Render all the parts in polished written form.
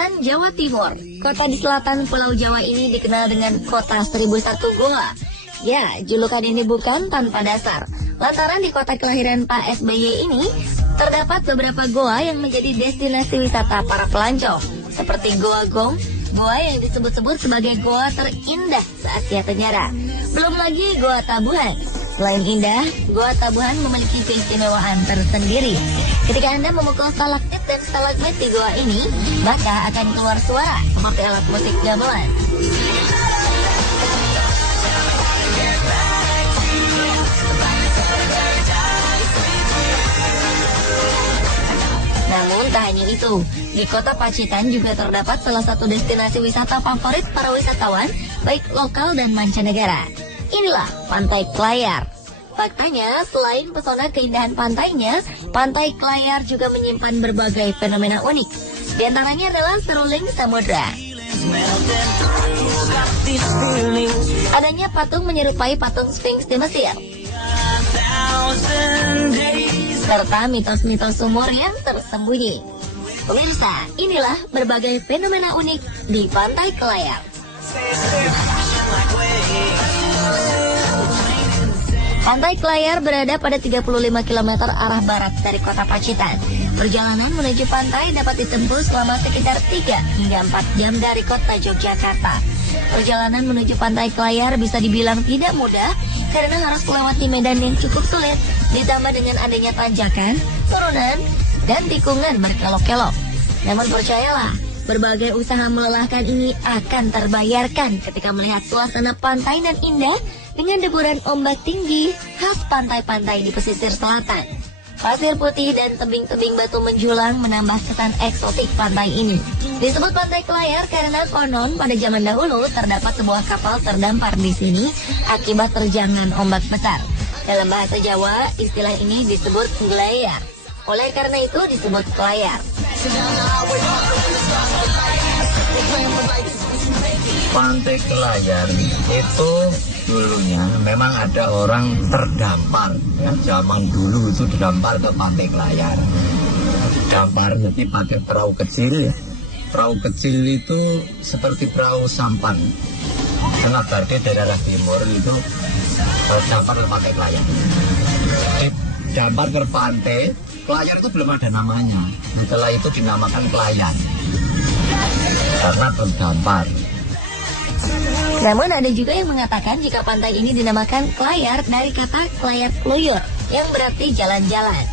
Selatan Jawa Timur. Kota di selatan Pulau Jawa ini dikenal dengan Kota 1001 Goa. Ya, julukan ini bukan tanpa dasar. Lantaran di kota kelahiran Pak SBY ini, terdapat beberapa goa yang menjadi destinasi wisata para pelancong. Seperti Goa Gong, goa yang disebut-sebut sebagai goa terindah se-Asia Tenggara. Belum lagi Goa Tabuhan. Selain indah, Goa Tabuhan memiliki keistimewaan tersendiri. Ketika Anda memukul stalaktit dan stalagmit di goa ini, maka akan keluar suara seperti alat musik gamelan. Namun tak hanya itu, di kota Pacitan juga terdapat salah satu destinasi wisata favorit para wisatawan, baik lokal dan mancanegara. Inilah Pantai Klayar. Faktanya, selain pesona keindahan pantainya, Pantai Klayar juga menyimpan berbagai fenomena unik. Di antaranya adalah seruling samudra. Adanya patung menyerupai patung Sphinx di Mesir. Serta mitos-mitos sumur yang tersembunyi. Pemirsa, inilah berbagai fenomena unik di Pantai Klayar. Pantai Klayar berada pada 35 km arah barat dari kota Pacitan. Perjalanan menuju pantai dapat ditempuh selama sekitar 3 hingga 4 jam dari kota Yogyakarta. Perjalanan menuju Pantai Klayar bisa dibilang tidak mudah karena harus melewati medan yang cukup sulit, ditambah dengan adanya tanjakan, turunan, dan tikungan berkelok-kelok. Namun percayalah, berbagai usaha melelahkan ini akan terbayarkan ketika melihat suasana pantai dan indah dengan deburan ombak tinggi khas pantai-pantai di pesisir selatan. Pasir putih dan tebing-tebing batu menjulang menambah kesan eksotik pantai ini. Disebut Pantai Klayar karena konon pada zaman dahulu terdapat sebuah kapal terdampar di sini akibat terjangan ombak besar. Dalam bahasa Jawa, istilah ini disebut glayar. Oleh karena itu disebut Klayar. Pantai Klayar itu dulunya memang ada orang terdampar ya, zaman dulu itu terdampar ke Pantai Klayar. Dampar jadi pakai perahu kecil ya. Perahu kecil itu seperti perahu sampan. Karena berarti daerah timur itu dampar ke Pantai Klayar. Dampar ke pantai Klayar itu belum ada namanya. Setelah itu dinamakan Klayar karena terdampar. Namun ada juga yang mengatakan jika pantai ini dinamakan Klayar dari kata Klayar Kluyur yang berarti jalan-jalan.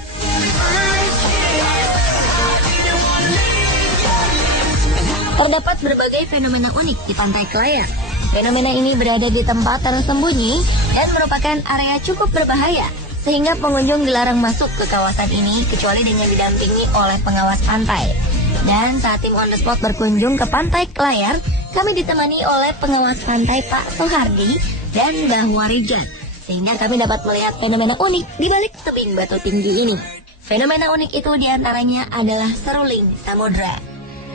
Terdapat berbagai fenomena unik di Pantai Klayar. Fenomena ini berada di tempat tersembunyi dan merupakan area cukup berbahaya sehingga pengunjung dilarang masuk ke kawasan ini kecuali dengan didampingi oleh pengawas pantai. Dan saat tim on the spot berkunjung ke Pantai Klayar, kami ditemani oleh pengawas pantai Pak Sohardi dan Mbah Warijan, sehingga kami dapat melihat fenomena unik di balik tebing batu tinggi ini. Fenomena unik itu diantaranya adalah seruling samudra.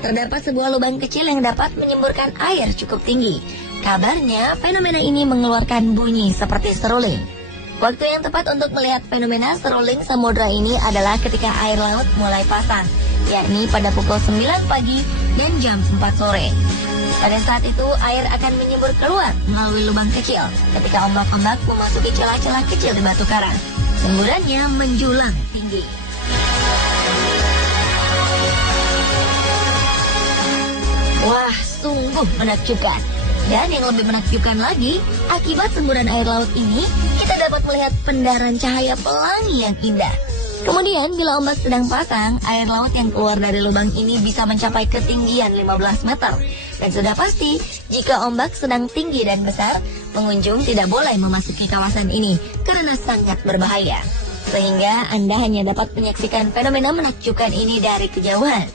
Terdapat sebuah lubang kecil yang dapat menyemburkan air cukup tinggi. Kabarnya fenomena ini mengeluarkan bunyi seperti seruling. Waktu yang tepat untuk melihat fenomena seruling samudra ini adalah ketika air laut mulai pasang, yakni pada pukul 9 pagi dan jam 4 sore. Pada saat itu, air akan menyembur keluar melalui lubang kecil ketika ombak-ombak memasuki celah-celah kecil di batu karang. Semburannya menjulang tinggi. Wah, sungguh menakjubkan. Dan yang lebih menakjubkan lagi, akibat semburan air laut ini, kita dapat melihat pendaran cahaya pelangi yang indah. Kemudian bila ombak sedang pasang, air laut yang keluar dari lubang ini bisa mencapai ketinggian 15 meter. Dan sudah pasti, jika ombak sedang tinggi dan besar, pengunjung tidak boleh memasuki kawasan ini karena sangat berbahaya. Sehingga Anda hanya dapat menyaksikan fenomena menakjubkan ini dari kejauhan.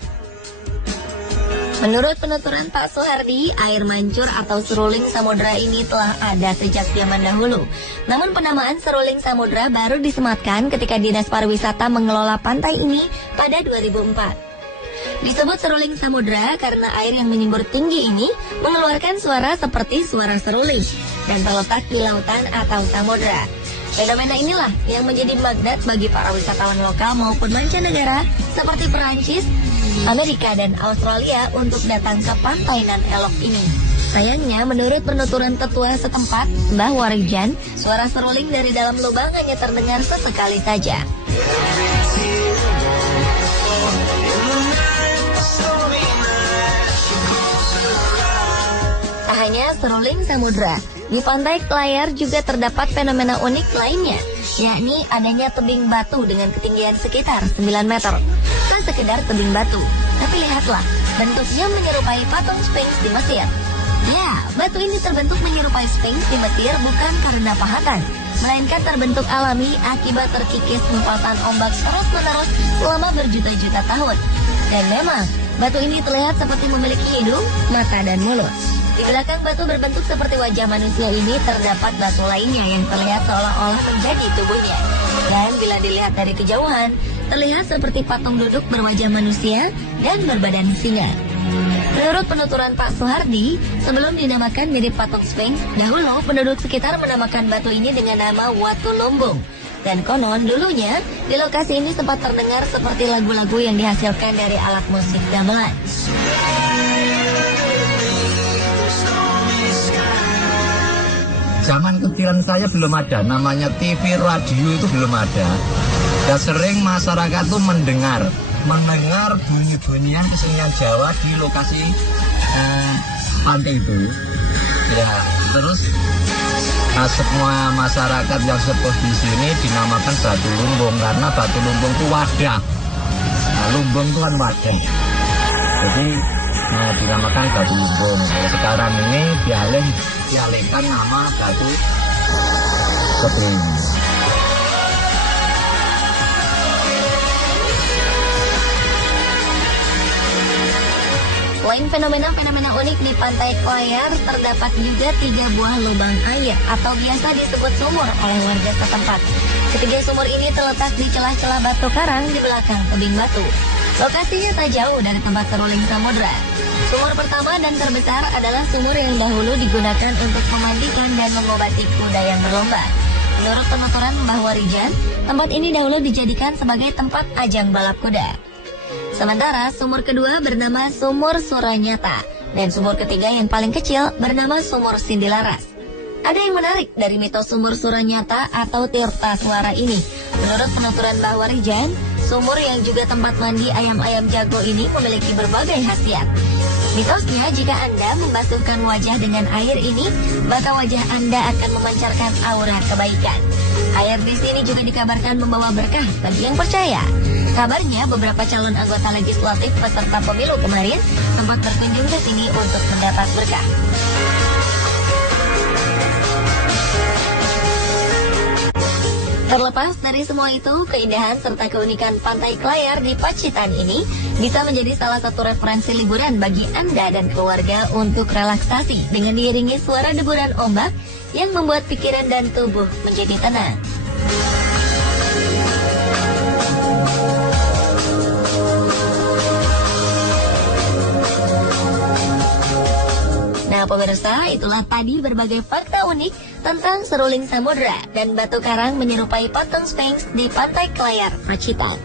Menurut penuturan Pak Sohardi, air mancur atau seruling samudra ini telah ada sejak zaman dahulu. Namun penamaan seruling samudra baru disematkan ketika Dinas Pariwisata mengelola pantai ini pada 2004. Disebut seruling samudra karena air yang menyembur tinggi ini mengeluarkan suara seperti suara seruling dan terletak di lautan atau samudra. Fenomena inilah yang menjadi magnet bagi para wisatawan lokal maupun mancanegara seperti Perancis, Amerika dan Australia untuk datang ke pantai nan elok ini. Sayangnya, menurut penuturan tetua setempat, Mbah Warijan, suara seruling dari dalam lubang hanya terdengar sesekali saja. Tak hanya seruling samudra, di pantai Kelayar juga terdapat fenomena unik lainnya, yakni adanya tebing batu dengan ketinggian sekitar 9 meter. Tak sekedar tebing batu, tapi lihatlah, bentuknya menyerupai patung Sphinx di Mesir. Ya, batu ini terbentuk menyerupai Sphinx di Mesir bukan karena pahatan, melainkan terbentuk alami akibat terkikis gumpalan ombak terus-menerus selama berjuta-juta tahun. Dan memang, batu ini terlihat seperti memiliki hidung, mata, dan mulut. Di belakang batu berbentuk seperti wajah manusia ini terdapat batu lainnya yang terlihat seolah-olah menjadi tubuhnya. Dan bila dilihat dari kejauhan, terlihat seperti patung duduk berwajah manusia dan berbadan singa. Menurut penuturan Pak Soehardi, sebelum dinamakan mirip patung Sphinx, dahulu penduduk sekitar menamakan batu ini dengan nama Watu Lumbung. Dan konon dulunya, di lokasi ini sempat terdengar seperti lagu-lagu yang dihasilkan dari alat musik gamelan. Zaman kecilan saya belum ada, namanya TV radio itu belum ada. Dan sering masyarakat tuh mendengar bunyi-bunyian kesenian Jawa di lokasi pantai itu. Ya, terus semua masyarakat yang sepuh di sini dinamakan batu lumbung karena batu lumbung itu wadah. Nah, lumbung itu kan wadah. Jadi dinamakan batu lumbung. Kalau sekarang ini dialihkan nama batu tebing. Selain fenomena-fenomena unik di pantai Kelayar, terdapat juga 3 buah lubang air atau biasa disebut sumur oleh warga setempat. Ketiga sumur ini terletak di celah-celah batu karang di belakang tebing batu. Lokasinya tak jauh dari tempat seruling samudra. Sumur pertama dan terbesar adalah sumur yang dahulu digunakan untuk memandikan dan mengobati kuda yang berlomba. Menurut penuturan Mbah Warijan, tempat ini dahulu dijadikan sebagai tempat ajang balap kuda. Sementara sumur kedua bernama Sumur Suranyata dan sumur ketiga yang paling kecil bernama Sumur Sindilaras. Ada yang menarik dari mitos Sumur Suranyata atau Tirta Suara ini. Menurut penuturan Mbah Warijan, sumur yang juga tempat mandi ayam-ayam jago ini memiliki berbagai khasiat. Mitosnya, jika Anda membasuhkan wajah dengan air ini, maka wajah Anda akan memancarkan aura kebaikan. Air di sini juga dikabarkan membawa berkah bagi yang percaya. Kabarnya beberapa calon anggota legislatif peserta pemilu kemarin sempat berkunjung ke sini untuk mendapat berkah. Terlepas dari semua itu, keindahan serta keunikan pantai Kelayar di Pacitan ini bisa menjadi salah satu referensi liburan bagi Anda dan keluarga untuk relaksasi dengan diiringi suara deburan ombak yang membuat pikiran dan tubuh menjadi tenang. Nah pemirsa, itulah tadi berbagai fakta unik tentang seruling samudra dan batu karang menyerupai patung Sphinx di pantai Kelayar, Pacitan.